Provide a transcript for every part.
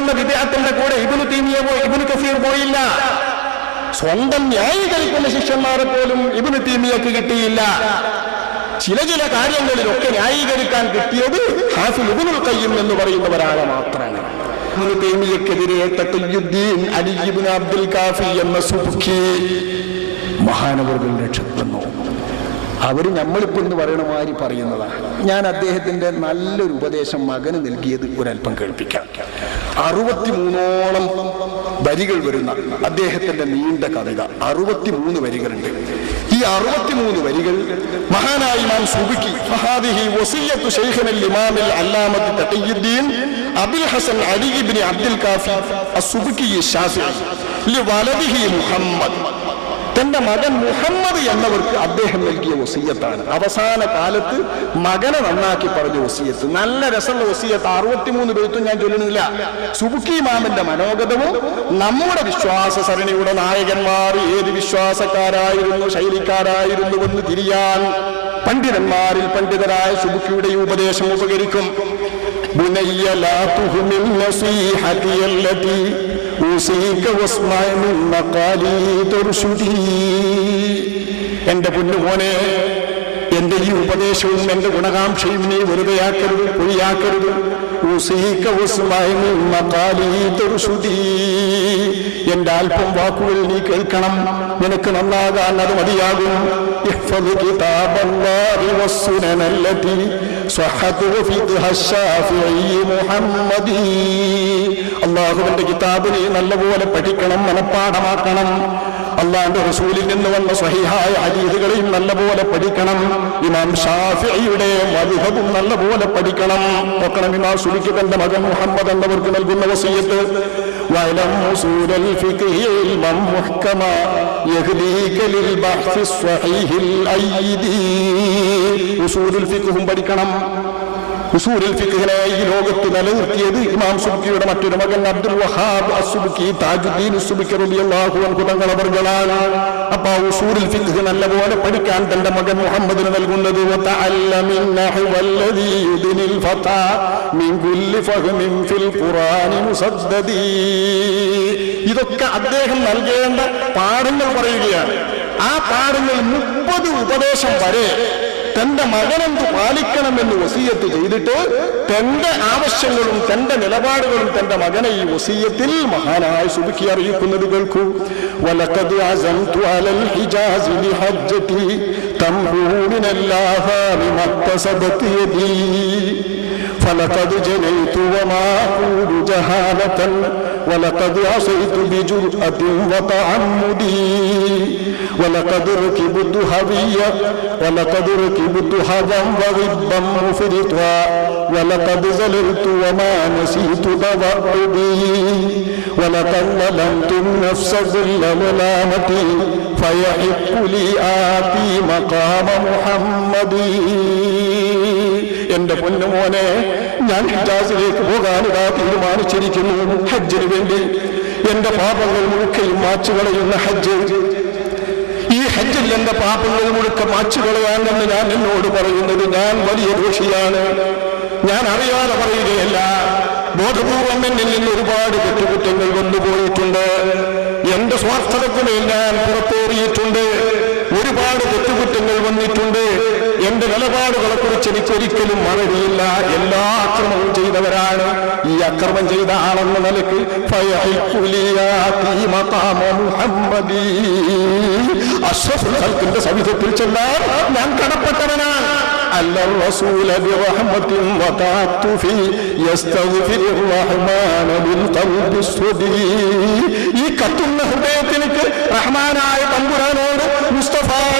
എന്ന വിദേഹത്തിന്റെ കൂടെ ഇബിന് തീമിയ പോയി ഇബിന് കസീർ പോയില്ല. സ്വന്തം ന്യായീകരിക്കുന്ന ശിഷ്യന്മാരെ പോലും ഇബിന് തീമിയക്ക് കിട്ടിയില്ല. ചില ചില കാര്യങ്ങളിലൊക്കെ ന്യായീകരിക്കാൻ കിട്ടിയത് ഹാഫിൽ ഇബിനുൽ കയ്യും എന്ന് പറയുന്നവരാണ് മാത്രമാണ് ഇബ്നു തൈമിയക്കെതിരെ തഖിയുദ്ദീൻ അലി ഇബ്നു അബ്ദുൽ കാഫി എന്ന സുബുഖി മഹാനവറുകൾ രക്ഷപ്പെടുന്നു അവർ നമ്മളിപ്പോൾ ഇന്ന് പറയണ മാതിരി പറയുന്നതാണ് ഞാൻ അദ്ദേഹത്തിന്റെ നല്ലൊരു ഉപദേശം മകന് നൽകിയത് ഒരല്പം കേൾപ്പിക്കാം. അറുപത്തിമൂന്നോളം വരികൾ വരുന്ന അദ്ദേഹത്തിന്റെ നീണ്ട കവിത. അറുപത്തിമൂന്ന് വരികളുണ്ട്. ഈ അറുപത്തിമൂന്ന് വരികൾ മഹാനായ ഇമാം സുബിക്കി മഹാദിഹി വസീയത്ത് ശൈഖനൽ ഇമാമിൽ അല്ലാമത്ത് തഖിയുദ്ദീൻ അബുൽ ഹസൻ അലി ഇബ്നു അബ്ദുൽ കാഫി അസ്സുബിക്കി ഷാസി ലിവലദിഹി മുഹമ്മദ്. തന്റെ മകൻ മുഹമ്മദ് എന്നവർക്ക് അദ്ദേഹം നൽകിയ വസീയത്താണ്. അവസാന കാലത്ത് മകനെ നന്നാക്കി പറഞ്ഞ വസീയത്ത്. നല്ല രസമുള്ള വസീയത്ത്. അറുപത്തിമൂന്ന് പേർത്തും ഞാൻ ചൊല്ലുന്നില്ല. സുബുക്കി മാമന്റെ മനോഗതവും നമ്മുടെ വിശ്വാസ സരണിയുടെ നായകന്മാർ ഏത് വിശ്വാസക്കാരായിരുന്നു ശൈലിക്കാരായിരുന്നുവെന്ന് തിരിയാൻ പണ്ഡിതന്മാരിൽ പണ്ഡിതരായ സുബുക്കിയുടെ ഉപദേശം ഉപകരിക്കും. بني لا تهمل نصيحتي التي أوصيك واسمع من مقالي ترشدي എന്റെ പൊന്നുമോനെ എന്റെ ഈ ഉപദേശവും എന്റെ ഗുണകാംക്ഷയും നീ വെറുതെയാക്കരുത് പൊയ്യാക്കരുത് ഊസീക വസ്മഅ മിൻ മഖാലി തുർശുദി. എന്റെ അല്പം വാക്കുകൾ നീ കേൾക്കണം നിനക്ക് നന്നാകാൻ അത് മതിയാകും മുഹമ്മദി. അള്ളാഹുവിന്റെ കിതാബിനെ നല്ലപോലെ പഠിക്കണം മനഃപ്പാഠമാക്കണം. അള്ളാന്റെ റസൂലിൽ നിന്ന് വന്ന സഹിഹായ അരീതികളെയും നല്ലപോലെ പഠിക്കണം. ഇമാം ഷാഫിയുടെ മരുഹവും നല്ലപോലെ പഠിക്കണം. നോക്കണം ഇമാം സുലിക്ക് തന്റെ മകൻ മുഹമ്മദ് എന്നവർക്ക് നൽകുന്ന വസീയത്ത്. വലം സൂരൽ യഹ്ദീക ലിൽ ബഹ്സി സ്വഹീഹിൽ ഐദി ഉസൂലുൽ ഫിഖ്ഹും പഠിക്കണം. ഉസൂലുൽ ഫിഖ്ഹിനെ ഈ ലോകത്ത് നിലനിർത്തിയത് ഇമാം സുബ്കിയുടെ മറ്റൊരു മകൻ അബ്ദുൽ വഹാബ് അസുബ്കി താജുദ്ദീൻ സുബ്കി റളിയല്ലാഹു അൻഹു തങ്ങൾ അവർകളാണ് അപ്പൊ ആ ഉസൂലുൽ ഫിഖ്ഹ് നല്ലപോലെ പഠിക്കാൻ തന്റെ മകൻ മുഹമ്മദിന് നൽകുന്നത് വതഅല്ലമിൻ നഹ്വല്ലദീ യുദിനിൽ ഫതാ. ഫിൽ ഖുർആനി ഇതൊക്കെ അദ്ദേഹം നൽകേണ്ട പാഠങ്ങൾ പറയുകയാണ്. ആ പാഠങ്ങൾ മുപ്പത് ഉപദേശം വരെ തന്റെ മകനെന്ത് പാലിക്കണമെന്ന് വസീയത്ത് ചെയ്തിട്ട് തന്റെ ആവശ്യങ്ങളും തന്റെ നിലപാടുകളും തന്റെ മകനെ ഈ വസീയത്തിൽ മഹാനായ സുബുക്കി അറിയിക്കുന്നത് കേൾക്കൂ. فلقد جنيت وما أقول جهالة ولقد عصيت بجرأة وتعمدي. ولقد ركبت هوية ولقد ركبت هوى وغبا مفرطا. ولقد زللت وما نسيت توعدي ولقد ظلمت النفس ظل ملامتي فيحق لي آتي مقام محمدي. എന്റെ പൊന്നുമോനെ ഞാൻ ഹിജാസിലേക്ക് പോകാനിതാ തീരുമാനിച്ചിരിക്കുന്നു. ഹജ്ജിന് വേണ്ടി എന്റെ പാപങ്ങൾ മുഴുക്കയും മാച്ചു കളയുന്ന ഹജ്ജ്. ഈ ഹജ്ജിൽ എന്റെ പാപങ്ങൾ മുഴുക്ക മാച്ചു കളയാണെന്ന് ഞാൻ എന്നോട് പറയുന്നത് ഞാൻ വലിയ ദോഷിയാണ്. ഞാൻ അറിയാതെ പറയുകയല്ല ബോധപൂർവം എന്നിൽ നിന്ന് ഒരുപാട് തെറ്റുകുറ്റങ്ങൾ കൊണ്ടുപോയിട്ടുണ്ട് എന്റെ സ്വാർത്ഥതക്കുമേൽ ഞാൻ പുറത്തേറിയിട്ടുണ്ട്. ഒരുപാട് തെറ്റുകുറ്റങ്ങൾ വന്നിട്ടുണ്ട്. എന്റെ നിലപാടുകളെ കുറിച്ച് എനിക്ക് ഒരിക്കലും മറവിയില്ല എല്ലാ അക്രമവും ചെയ്തവരാണ്. ഈ അക്രമം ചെയ്ത ആളെന്ന നിലയ്ക്ക് അഷ്റഫുൽഖൽക്കിന്റെ സവിധത്തിൽ ചെന്നാൽ ഞാൻ കടപ്പെട്ടവനാണ്. അല്ല വതാത്തു ഫീ ബിൽ ഈ കത്തുന്ന ഹൃദയത്തിലേക്ക് റഹ്മാനായ തമ്പുരാനോട് മുസ്തഫായ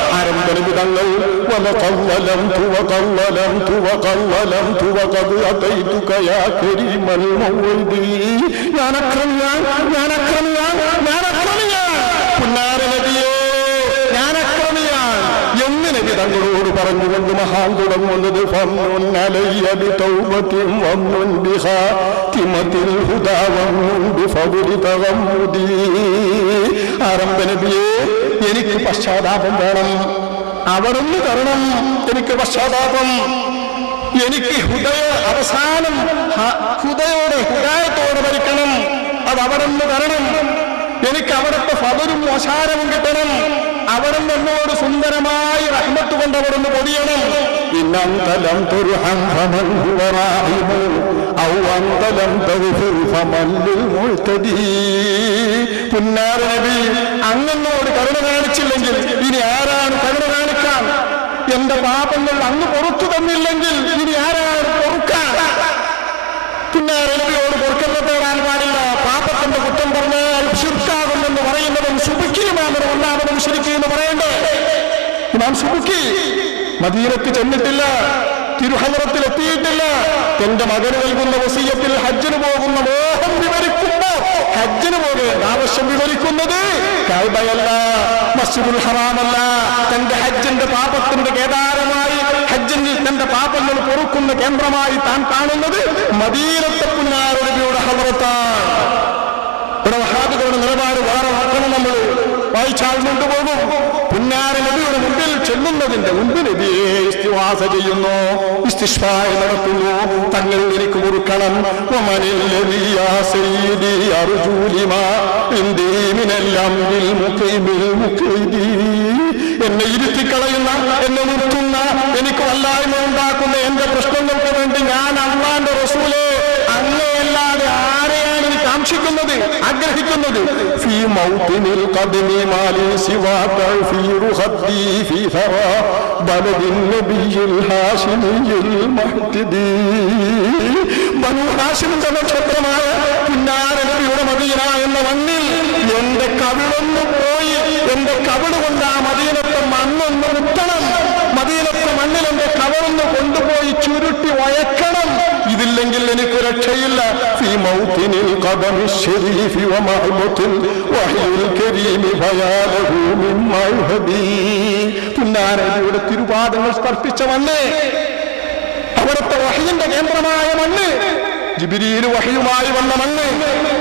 പരിമിതങ്ങൾ ഞാൻ അക്രമിയാ ഞാൻ അക്രമിയാ ഞാൻ അക്രമിയാ പുന്നാരനടിയോ ഞാൻ അക്രമിയാ എന്ന് നബി തങ്ങളോട് പറഞ്ഞുകൊണ്ട് മഹാൻ തുടങ്ങുന്നത് ആരംഭനബിയെ എനിക്ക് പശ്ചാത്താപം വേണം. അവിടുന്ന് തരണം. എനിക്ക് പശ്ചാത്താപം. എനിക്ക് ഹുദയ അവസാനം ഹൃദയോടെ ഹുദായത്തോടെ ഭരിക്കണം. അത് അവിടുന്ന് തരണം. എനിക്ക് അവിടുത്തെ ഫതരും മോശാരവും കിട്ടണം. അവരും എന്നോട് സുന്ദരമായി റഹ്മത്ത് കൊണ്ട് അവിടുന്ന് പൊതിയണം. ഇന്നന്തലം അങ്ങെന്നോട് കരുണ കാണിച്ചില്ലെങ്കിൽ ഇനി ഔ എന്റെ പാപങ്ങൾ അന്ന് പുറത്തു തന്നില്ലെങ്കിൽ ഇനി ആരാണ് പൊറുക്കാൻ? പിന്നെ റബ്ബിയോട് പൊറുക്കല്ല തേടാൻ പാടില്ല. പാപത്തിന്റെ കുറ്റം പറഞ്ഞാൽ ശിർക്കാകുമെന്ന് പറയുന്നവൻ സുബുക്കിയുമാണ് ഒന്നാമതും ശരിക്കും എന്ന് പറയണ്ടേ? ഇമാം സുബുക്കി മദീനത്ത് ചെന്നിട്ടില്ല തിരുഹലറത്തിൽ എത്തിയിട്ടില്ല. തന്റെ മകന് നൽകുന്ന വസീയത്തിൽ ഹജ്ജിന് പോകുന്ന ഹജ്ജിന് പോകേണ്ട ആവശ്യം വിവരിക്കുന്നത് കൈബയല്ല മസ്ജിദുൽ ഹറാമല്ല. തന്റെ ഹജ്ജിന്റെ പാപത്തിന്റെ കേദാരമായി ഹജ്ജിൽ തന്റെ പാപങ്ങൾ പൊറുക്കുന്ന കേന്ദ്രമായി താൻ കാണുന്നത് മദീനത്തെ പുന്നാരൊരുവിയുടെ ഹവറത്താണ്. ഇവിടെ വഹാബികളുടെ നിലപാട് വാക്കണം നമ്മൾ വായിച്ചാൽ കൊണ്ടുപോകും പുന്നാര നബിയുടെ മുമ്പിൽ ചെല്ലുന്നതിന്റെ മുമ്പ് നബിയെ ഇസ്തിവാസ ചെയ്യുന്നു. ഇസ്തിഷ്ഫായ നടത്തുന്നു. തങ്ങൾ എനിക്ക് മുറുക്കണം എന്നെ ഇരുത്തിക്കളയുന്ന എന്നെ നിർത്തുന്ന എനിക്ക് വല്ലായ്മ ഉണ്ടാക്കുന്ന എന്റെ പ്രശ്നങ്ങൾക്ക് വേണ്ടി ഞാൻ അള്ളാന്റെ റസൂലെ ബനു ആഗ്രഹിക്കുന്നത് നക്ഷത്രമായ പുന്നാര നബിയുടെ മദീന എന്ന മണ്ണിൽ എന്റെ കവിളൊന്ന് പോയി എന്റെ കവിട് കൊണ്ട് ആ മദീനത്തെ മണ്ണൊന്ന് മുട്ടണം മണ്ണിൽ എന്റെ കവറൊന്ന് കൊണ്ടുപോയി ചുരുട്ടി വയക്കണം. ഇതില്ലെങ്കിൽ എനിക്ക് രക്ഷയില്ല. പുന്നാരയുടെ തിരുപാദങ്ങൾ സ്പർശിച്ച മണ്ണ് അവിടുത്തെ വഹയിന്റെ കേന്ദ്രമായ മണ്ണ് ജിബിരിയിൽ വഹയുമായി വന്ന മണ്ണ്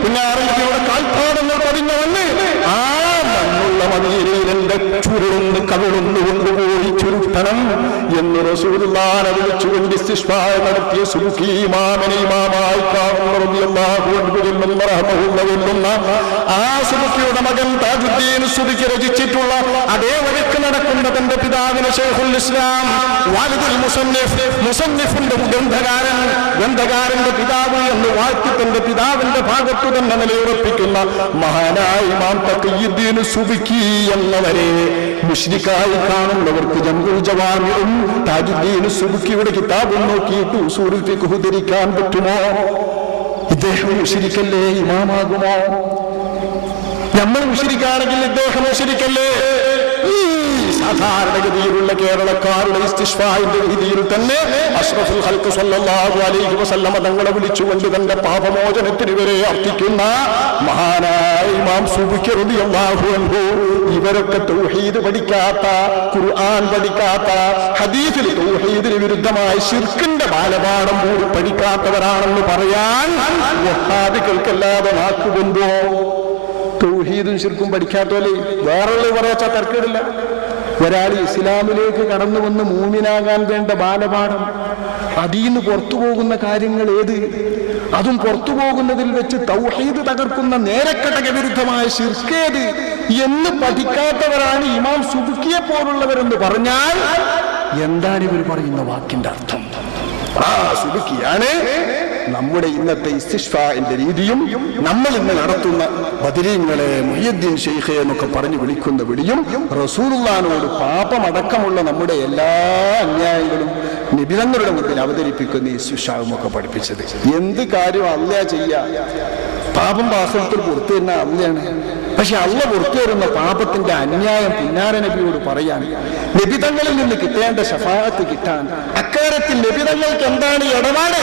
പുന്നാരയുടെ കാൽപാദങ്ങൾ പതിഞ്ഞ മണ്ണ് എന്റെ ചുരുളൊന്ന് കവിളൊന്ന് കൊണ്ടുപോയി ചുരുട്ടണം എന്ന് റസൂലുള്ളാൻ വിളിച്ചുകൊണ്ട് ഇസ്തിഷ്ഫായ നടത്തിയ സുഖി ഇമാമനെ ഇമാമായി കാണുന്ന ആ സുഖിയുടെ മകൻ താജുദ്ദീൻ സുബിക്ക് രചിച്ചിട്ടുള്ള അതേ വഴിക്ക് നടക്കുന്ന തന്റെ പിതാവിന് ഷെയ്ഖുൽ ഇസ്ലാം വാലിദുൽ മുസന്നിഫ് മുസന്നിഫിന്റെ ഗ്രന്ഥകാരൻ ഗ്രന്ഥകാരന്റെ പിതാവ് എന്ന് വാഴ്ത്തി തന്റെ പിതാവിന്റെ ഭാഗത്തു തന്നെ നിലയുറപ്പിക്കുന്ന മഹാനായി മാം തക്കീദ്ദീൻ സുബിക്കി എന്നവരെ മുഷ്രിക്കായി കാണുന്നവർക്ക് ജംഗുൽ ജവാമിയും താജുദ്ദീൻ സുബുക്കിയുടെ കിതാബും നോക്കിയിട്ട് ഉസൂറിൽ ഫിഖ് പറ്റുമോ? ഇദ്ദേഹം മുഷിരിക്കല്ലേ ഇമാമാകുമോ? നമ്മൾ മുഷിരിക്കാണെങ്കിൽ ഇദ്ദേഹം മുഷിരിക്കല്ലേ സാധാരണഗതിയിലുള്ള കേരളക്കാരുടെ ഇസ്തിഷ്ഫായിന്റെ രീതിയിൽ തന്നെ അഷ്റഫുൽ ഹൽക്ക് സല്ലല്ലാഹു അലൈഹി വസല്ലമ തങ്ങളെ വിളിച്ചുകൊണ്ട് തന്റെ പാപമോചനത്തിന് വരെ അർത്ഥിക്കുന്ന മഹാനായ ഇമാം സുബിക്ക് അൻഹു. ഇവരൊക്കെ തൗഹീദ് പഠിക്കാത്ത ഖുർആൻ പഠിക്കാത്ത ഹദീസിൽ തൗഹീദിന് വിരുദ്ധമായ ശിർക്കിന്റെ ബാലപാഠം കൂടി പഠിക്കാത്തവരാണെന്ന് പറയാൻ വഹാബികൾക്കല്ലാതെ നാക്കുകൊണ്ടോ തൗഹീദും ശിർക്കും പഠിക്കാത്തോലേ വേറെ പറയാച്ചാ തർക്കമില്ല ഒരാൾ ഇസ്ലാമിലേക്ക് കടന്നു വന്ന് മൂമിനാകാൻ വേണ്ട ബാലപാഠം അതിന്ന് പുറത്തു പോകുന്ന കാര്യങ്ങൾ ഏത്? അതും പുറത്തു പോകുന്നതിൽ വെച്ച് തൗഹീദ് തകർക്കുന്ന നേരക്കടക വിരുദ്ധമായ ശിർക്കേത് എന്ന് പഠിക്കാത്തവരാണ് ഇമാം സുബുക്കിയെ പോലുള്ളവരെന്ന് പറഞ്ഞാൽ എന്താണ് ഇവർ പറയുന്ന വാക്കിന്റെ അർത്ഥം? ആ സുബുക്കിയാണ് നമ്മുടെ ഇന്നത്തെ ഇസ്തിഷ്ഫാന്റെ രീതിയും നമ്മൾ ഇന്ന് നടത്തുന്ന ബദിരീങ്ങളെ മുയ്യദ്ദീൻ ഷെയ്ഖെ എന്നൊക്കെ പറഞ്ഞു വിളിക്കുന്ന വിളിയും റസൂലുള്ളാനോട് പാപമടക്കമുള്ള നമ്മുടെ എല്ലാ അന്യായങ്ങളും നിബിതങ്ങളുടെ മുമ്പിൽ അവതരിപ്പിക്കുന്ന ഈ ഒക്കെ പഠിപ്പിച്ചത്. എന്ത് കാര്യം അല്ല ചെയ്യാ? പാപം പാസത്തിൽ പുറത്തു തന്നെ അല്ലയാണ് പക്ഷെ അള്ള പുറത്തു വരുന്ന പാപത്തിന്റെ അന്യായം പിന്നാര നബിയോട് പറയാൻ ലഭിതങ്ങളിൽ നിന്ന് കിട്ടേണ്ട ശഫാത്ത് കിട്ടാൻ അക്കാര്യത്തിൽ ലഭിതങ്ങൾക്ക് എന്താണ് ഇടപാട്?